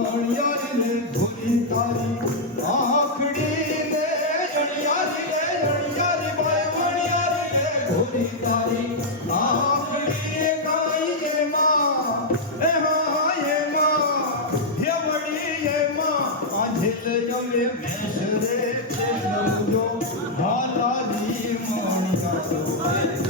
અણિયારી ને ભૂલી તારી આખડી ને અણિયારી ભાઈ અણિયારી ને ભૂલી તારી આખડી કાઈ એમાં એ હા એમાં હે વળી એમાં આધેલ જમે મેસરે તે નવજો હાલારી મણિયા